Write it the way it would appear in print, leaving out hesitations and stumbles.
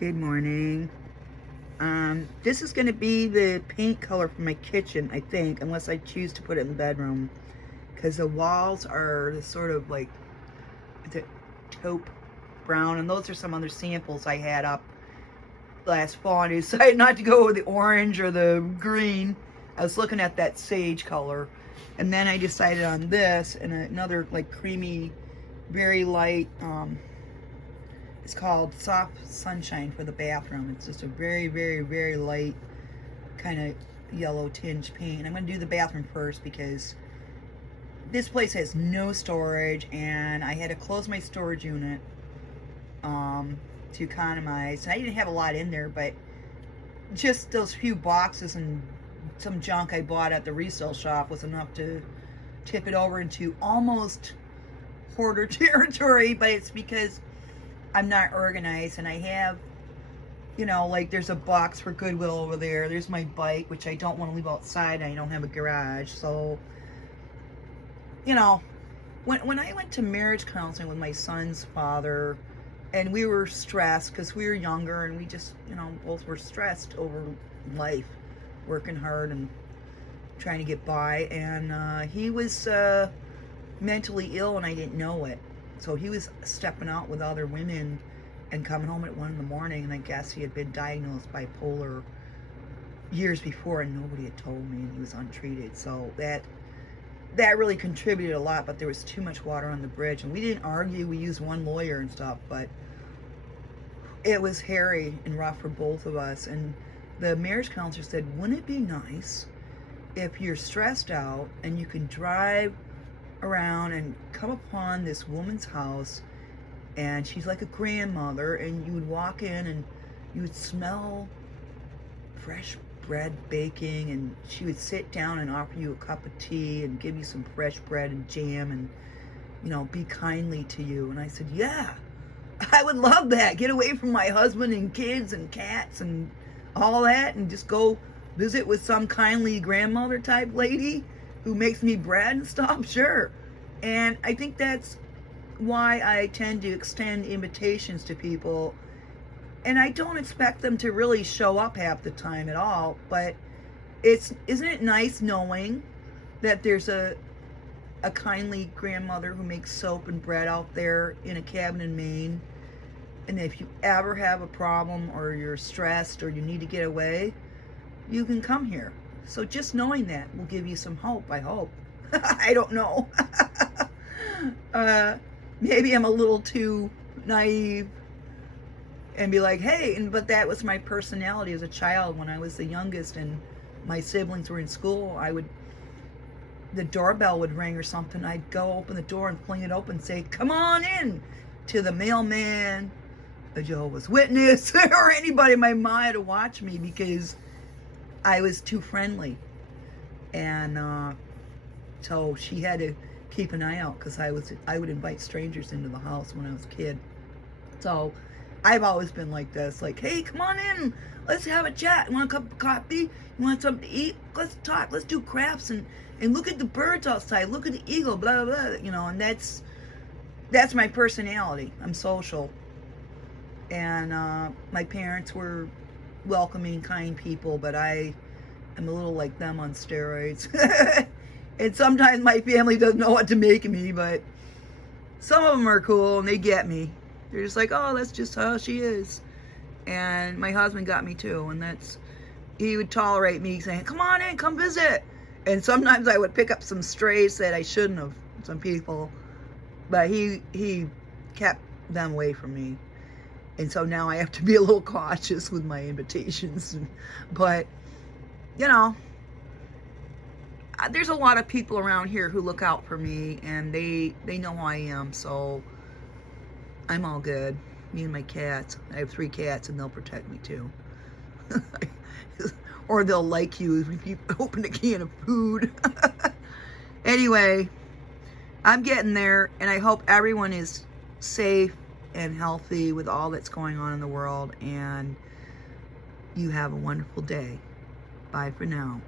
Good morning. This is going to be the paint color for my kitchen, I think, unless I choose to put it in the bedroom, because the walls are the sort of like the taupe brown, and those are some other samples I had up last fall. I decided not to go with the orange or the green. I was looking at that sage color, and then I decided on this and another like creamy, very light. It's called Soft Sunshine for the bathroom. It's just a very, very, very light kind of yellow tinge paint. I'm going to do the bathroom first because this place has no storage, and I had to close my storage unit to economize. And I didn't have a lot in there, but just those few boxes and some junk I bought at the resale shop was enough to tip it over into almost hoarder territory. But it's because I'm not organized, and I have, like there's a box for Goodwill over there. There's my bike, which I don't want to leave outside. I don't have a garage. So, when I went to marriage counseling with my son's father, and we were stressed because we were younger, and we just, both were stressed over life, working hard and trying to get by. And he was mentally ill, and I didn't know it. So he was stepping out with other women and coming home at 1 a.m, and I guess he had been diagnosed bipolar years before, and nobody had told me, and he was untreated. So that really contributed a lot, but there was too much water on the bridge, and we didn't argue. We used one lawyer and stuff, but it was hairy and rough for both of us. And the marriage counselor said, wouldn't it be nice if you're stressed out and you can drive around and come upon this woman's house, and she's like a grandmother, and you would walk in and you would smell fresh bread baking, and she would sit down and offer you a cup of tea and give you some fresh bread and jam and be kindly to you. And I said, yeah, I would love that. Get away from my husband and kids and cats and all that, and just go visit with some kindly grandmother type lady who makes me bread and stuff. Sure. And I think that's why I tend to extend invitations to people, and I don't expect them to really show up half the time at all, but isn't it nice knowing that there's a kindly grandmother who makes soap and bread out there in a cabin in Maine, and if you ever have a problem or you're stressed or you need to get away, you can come here. So just knowing that will give you some hope, I hope. I don't know. Maybe I'm a little too naive and be like, hey, but that was my personality as a child. When I was the youngest and my siblings were in school, the doorbell would ring or something. I'd go open the door and fling it open and say, come on in, to the mailman, a Jehovah's Witness, or anybody in my mind to watch me, because I was too friendly. And so she had to keep an eye out, because I would invite strangers into the house when I was a kid. So I've always been like this, like, hey, come on in, let's have a chat. You want a cup of coffee? You want something to eat? Let's talk. Let's do crafts and look at the birds outside. Look at the eagle, blah, blah, blah. And that's my personality. I'm social. And my parents were welcoming, kind people, but I am a little like them on steroids. And sometimes my family doesn't know what to make of me, but some of them are cool and they get me. They're just like, oh, that's just how she is. And my husband got me too, and he would tolerate me saying, come on in, come visit. And sometimes I would pick up some strays that I shouldn't have, some people, but he kept them away from me. And so now I have to be a little cautious with my invitations. But, there's a lot of people around here who look out for me, and they know who I am, so I'm all good. Me and my cats. I have 3 cats, and they'll protect me too. Or they'll like you if you open a can of food. Anyway, I'm getting there, and I hope everyone is safe and healthy with all that's going on in the world, and you have a wonderful day. Bye for now.